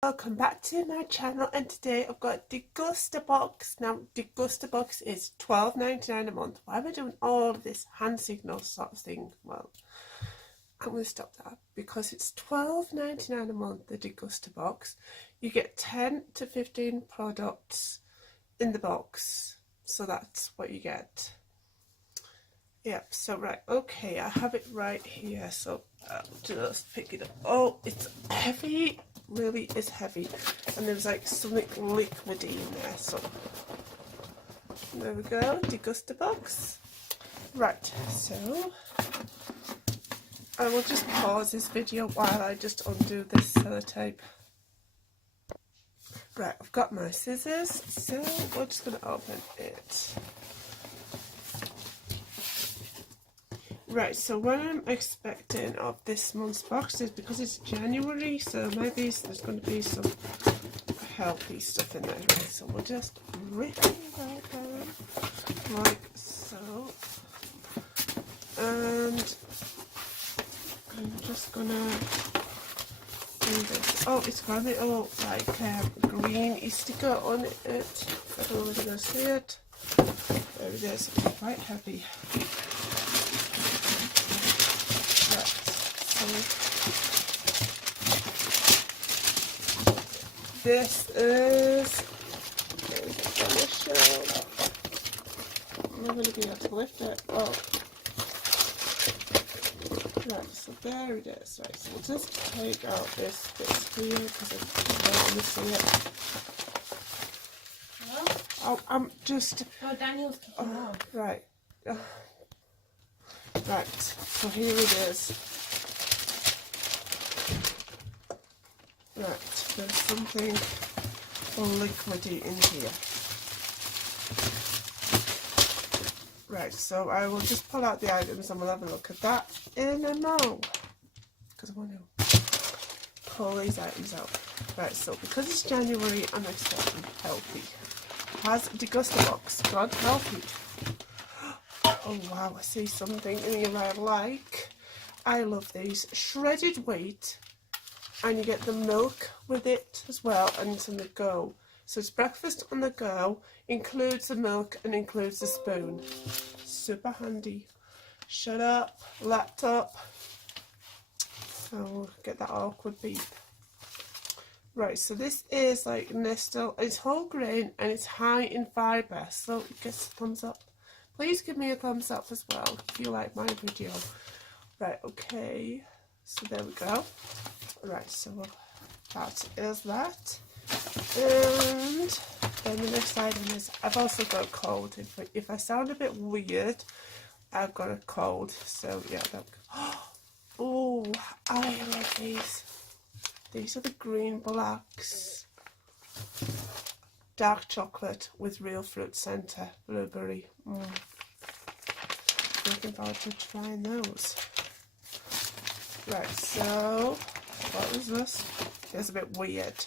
Welcome back to my channel, and today I've got Degusta box. Now Degusta box is $12.99 a month. Why am I doing all of this hand signal sort of thing? Well, I'm going to stop that because it's $12.99 a month, the Degusta box. You get 10 to 15 products in the box, so that's what you get. Yep, so right, okay, I have it right here, so I'll just pick it up. Oh, it's heavy, really is heavy, and there's like something liquidy in there, so there we go, Degusta box. Right, so I will just pause this video while I just undo this sellotape. Right, I've got my scissors, so we're just going to open it. Right, so what I'm expecting of this month's box is, because it's January, so maybe there's going to be some healthy stuff in there. Right, so we'll just rip it out like so. And I'm just going to do this. Oh, it's got a little like green sticker on it. I don't know if you're going to see it. There it is, it's quite heavy. This is, I'm not going to be able to lift it. Oh, right, so there it is. Right, so we'll just take out this bit here because I don't want to see it. Oh, I'm just. Oh, Daniel's kicking out. Right. Right, so here it is. Right, there's something liquidy in here. Right, so I will just pull out the items and we'll have a look at that in a mo, because I want to pull these items out. Right, so because it's January, I'm expecting healthy. Has Degusta box gone healthy? Oh wow, I see something in here I like. I love these. Shredded wheat, and you get the milk with it as well, and it's on the go. So it's breakfast on the go, includes the milk and includes the spoon. Super handy. Shut up, laptop. Oh, get that awkward beep. Right, so this is like Nestle. It's whole grain and it's high in fibre, so it gets a thumbs up. Please give me a thumbs up as well if you like my video. Right, okay, so there we go. Right, so that is that. And then the next item is, I've also got a cold. If I sound a bit weird, I've got a cold. So yeah, oh, I love these. These are the green blacks. Dark chocolate with real fruit centre, blueberry. Looking forward to trying those. Right, so what is this? It's a bit weird.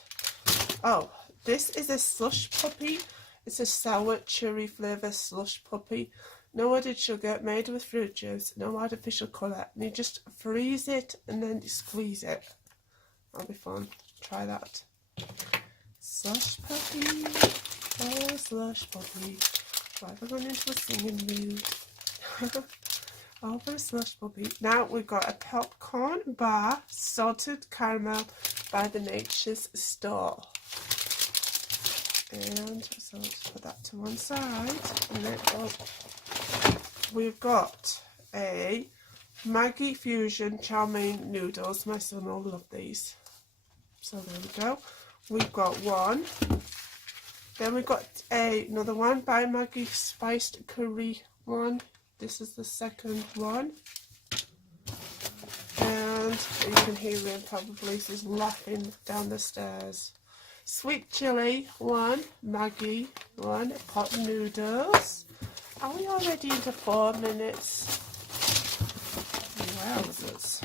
Oh, this is a slush puppy. It's a sour cherry flavour slush puppy. No added sugar, made with fruit juice, no artificial colour. And you just freeze it and then you squeeze it. That'll be fun. Try that. Slush puppy. Oh, slush puppy. Right, we're going into a singing mood. Oh, for a slush puppy. Now we've got a popcorn bar, salted caramel by the Nature's Store. And so let's put that to one side. And then we've got a Maggi Fusion chow mein noodles. My son will love these. So there we go. We've got one. Then we've got another one by Maggi spiced curry one. This is the second one. And you can hear him probably, he's laughing down the stairs. Sweet chili one, Maggi one, pot noodles. Are we already into 4 minutes? Wowzers.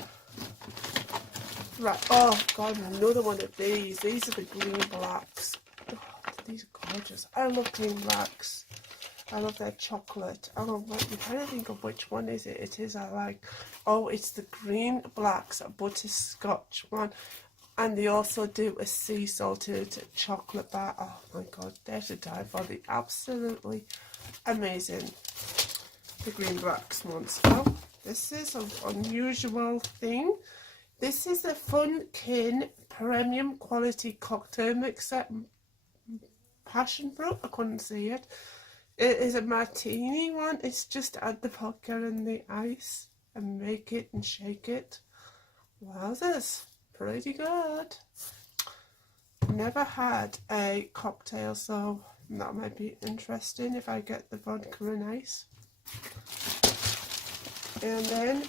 Right, oh god, another one of these. These are the green blacks. Oh, these are gorgeous. I love green blacks. I love their chocolate. I don't know, I'm trying to think of which one is it. It is, I like. Oh, it's the green blacks butterscotch one. And they also do a sea salted chocolate bar. Oh my god, they're to die for. The absolutely amazing. The green wax ones. Oh, this is an unusual thing. This is the Funkin Premium Quality Cocktail Mixer Passion Fruit. I couldn't see it. It is a martini one. It's just add the vodka and the ice and make it and shake it. Wowzers. Pretty good. Never had a cocktail, so that might be interesting if I get the vodka and ice. And then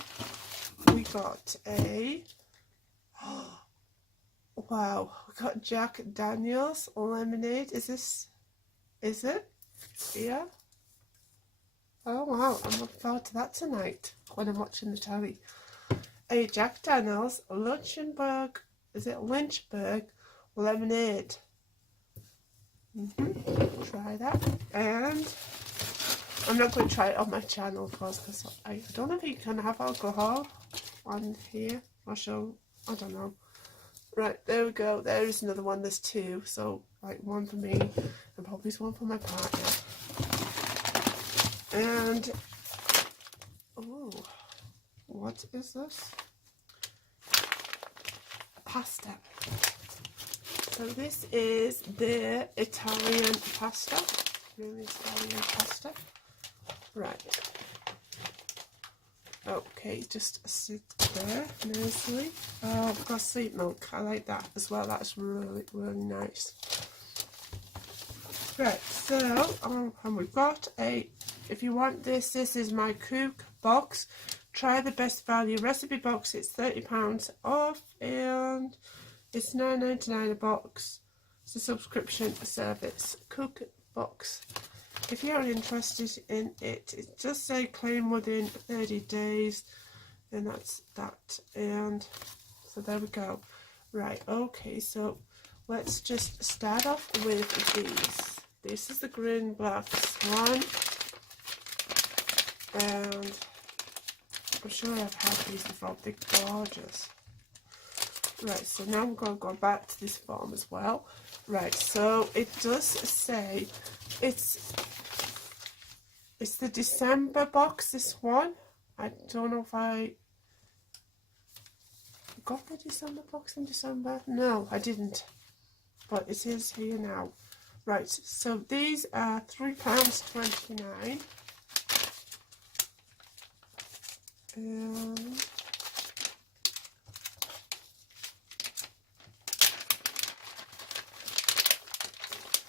we got a, oh, wow, we got Jack Daniel's lemonade. Is it? Yeah. Oh wow, I'm looking forward to that tonight when I'm watching the telly. A Jack Daniel's Lynchburg, is it Lynchburg lemonade? Try that. And I'm not going to try it on my channel, of course, because I don't know if you can have alcohol on here. I'll show, I don't know. Right, there we go. There is another one. There's two, so like one for me and probably one for my partner. And oh, what is this? Pasta. So this is the Italian pasta. Really Italian pasta. Right. Okay, just sit there nicely. Oh, I've got sweet milk. I like that as well. That's really, really nice. Right, so and we've got a, if you want this, this is my cook box. Try the best value recipe box. It's £30 off and it's $9.99 a box. It's a subscription service. Cook box. If you're interested in it, it does say claim within 30 days, and that's that. And so there we go. Right, okay, so let's just start off with these. This is the green black one, and I'm sure I've had these before. They're gorgeous. Right, so now I'm going to go back to this form as well. Right, so it does say it's the December box, this one. I don't know if I got the December box in December. No, I didn't. But it is here now. Right, so these are £3.29. And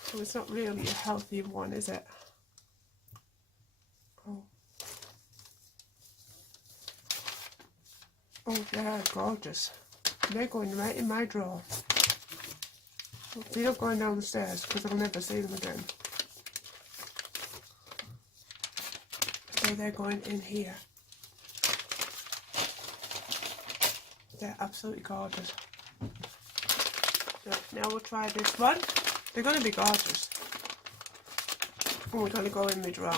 so it's not really a healthy one, is it? Oh, they're gorgeous. They're going right in my drawer. They're not going down the stairs because I'll never see them again. So they're going in here. They're absolutely gorgeous. Right, now we'll try this one. They're going to be gorgeous. And we're going to go in the drawer.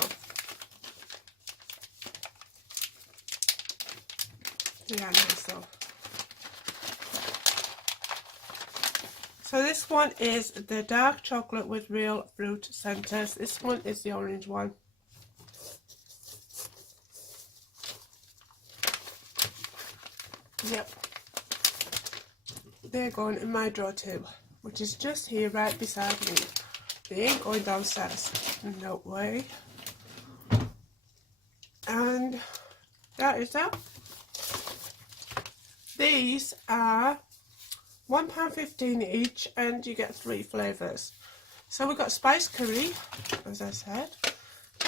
Yeah, nice though. So this one is the dark chocolate with real fruit centers. This one is the orange one. Yep. They're going in my drawer too, which is just here right beside me. They ain't going downstairs. No way. And that is that. These are £1.15 each and you get 3 flavours. So we've got spice curry, as I said,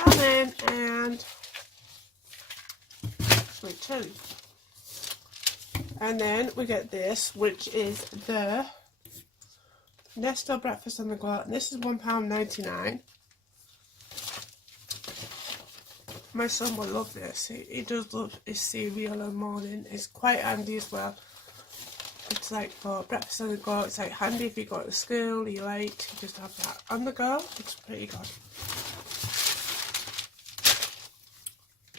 lemon and sweet chilli. And then we get this, which is the Nestle Breakfast on the Go, and this is £1.99. My son will love this. He does love his cereal in the morning. It's quite handy as well. It's like for breakfast on the go. It's like handy if you go to school, you're late, you just have that on the go. It's pretty good.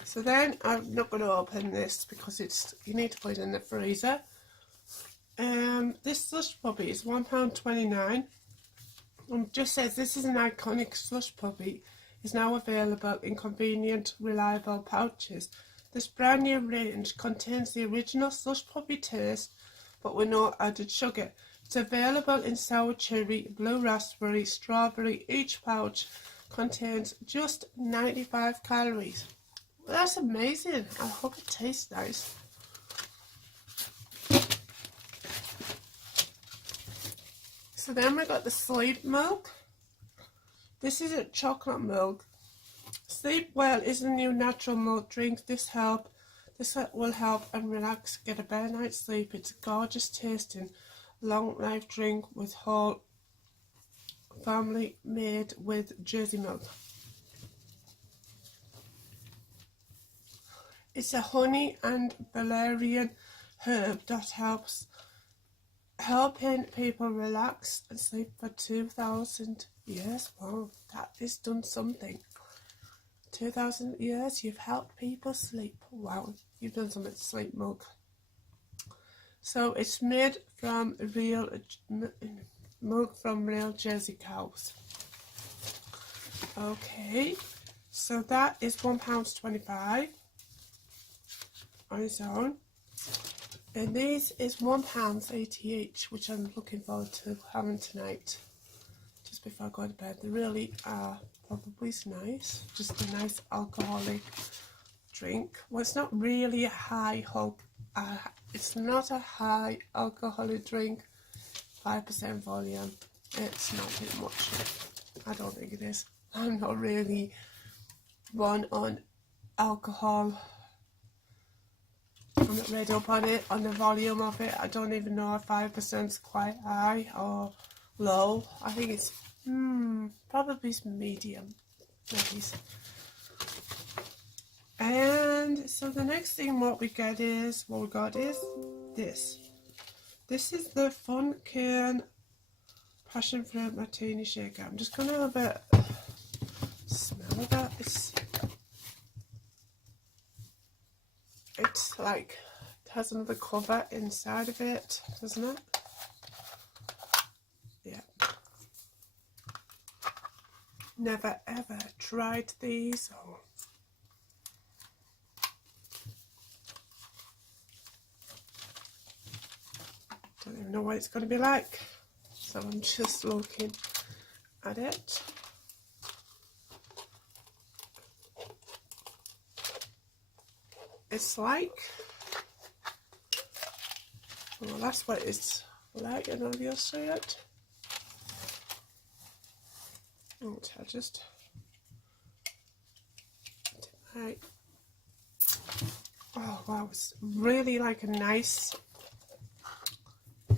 So then I'm not going to open this because it's, you need to put it in the freezer. This slush puppy is £1.29. It just says this is an iconic slush puppy. Is now available in convenient, reliable pouches. This brand new range contains the original slush puppy taste, but with no added sugar. It's available in sour cherry, blue raspberry, strawberry. Each pouch contains just 95 calories. Well, that's amazing. I hope it tastes nice. So then we got the sleep milk. This is a chocolate milk. Sleep Well is a new natural milk drink. This will help and relax, get a better night's sleep. It's a gorgeous tasting long life drink with whole family made with Jersey milk. It's a honey and valerian herb that helping people relax and sleep for 2,000 years. Wow, that is done something. 2,000 years you've helped people sleep. Wow, you've done something to sleep milk. So it's made from real milk from real Jersey cows. Okay, so that is £1.25 on its own. And this is £1.80 each, which I'm looking forward to having tonight, just before I go to bed. They really are probably nice, just a nice alcoholic drink. Well, it's not really a high it's not a high alcoholic drink, 5% volume. It's not too much. I don't think it is. I'm not really one on alcohol. I'm not read up on it, on the volume of it. I don't even know if 5% is quite high or low. I think it's probably medium. Maybe. And so the next thing what we got is this. This is the Fun Cane Passion Fruit Martini Shaker. I'm just going to have a smell of that. It's like, it has another cover inside of it, doesn't it? Yeah. Never ever tried these. Don't even know what it's going to be like. So I'm just looking at it. It's like, well, that's what it's like. I don't know if you'll see it. I'll just oh wow, it's really like a nice,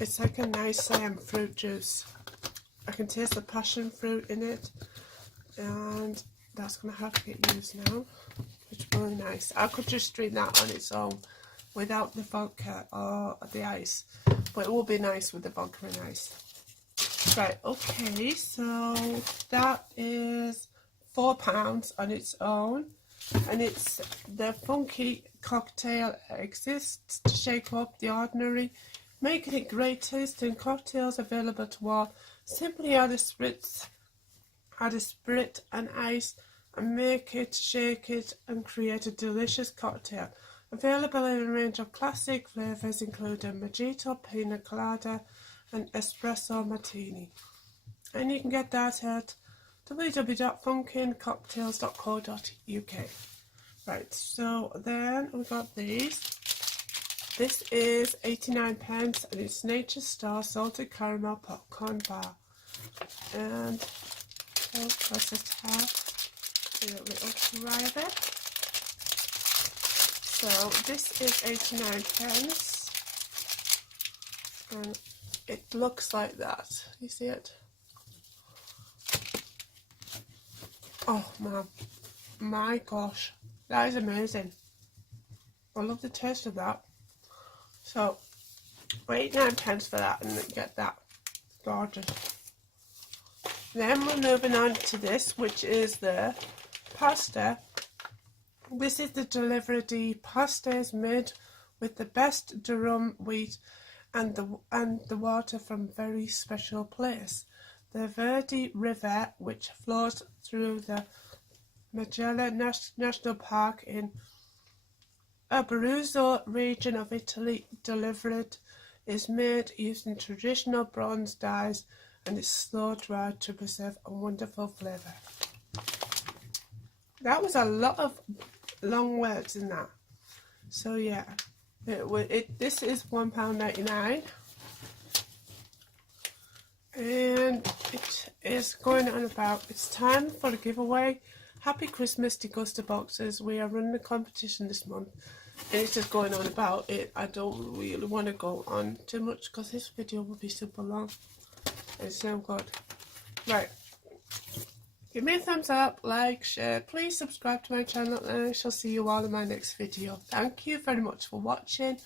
it's like a nice fruit juice. I can taste the passion fruit in it, and that's going to have to get used now. It's really nice. I could just drink that on its own without the vodka or the ice, but it will be nice with the vodka and ice. Right, okay, so that is £4 on its own, and it's the funky cocktail exists to shake up the ordinary, making it great tasting cocktails available to all. Simply add a spirit and ice, and make it, shake it, and create a delicious cocktail. Available in a range of classic flavours including Mojito, Pina Colada, and Espresso Martini. And you can get that at www.funkincocktails.co.uk. Right, so then we got these. This is 89p, and it's Nature's Star Salted Caramel Popcorn Bar. And let's just have a little try of it. So this is 89p, and it looks like that. You see it? Oh man, my gosh, that is amazing. I love the taste of that. So 89p for that, and get that. Gorgeous. Then we're moving on to this, which is the pasta. This is the Delivery D pasta. Is made with the best durum wheat and the water from very special place, the Verde River, which flows through the Magellan National Park in Abruzzo region of Italy. Delivered is made using traditional bronze dyes and is slow dried to preserve a wonderful flavour. That was a lot of long words in that. So yeah, this is £1.99 and it is going on about, it's time for a giveaway. Happy Christmas Degusta boxes. We are running a competition this month and it's just going on about it. I don't really want to go on too much because this video will be super long. It's so good. Right. Give me a thumbs up, like, share, please subscribe to my channel and I shall see you all in my next video. Thank you very much for watching.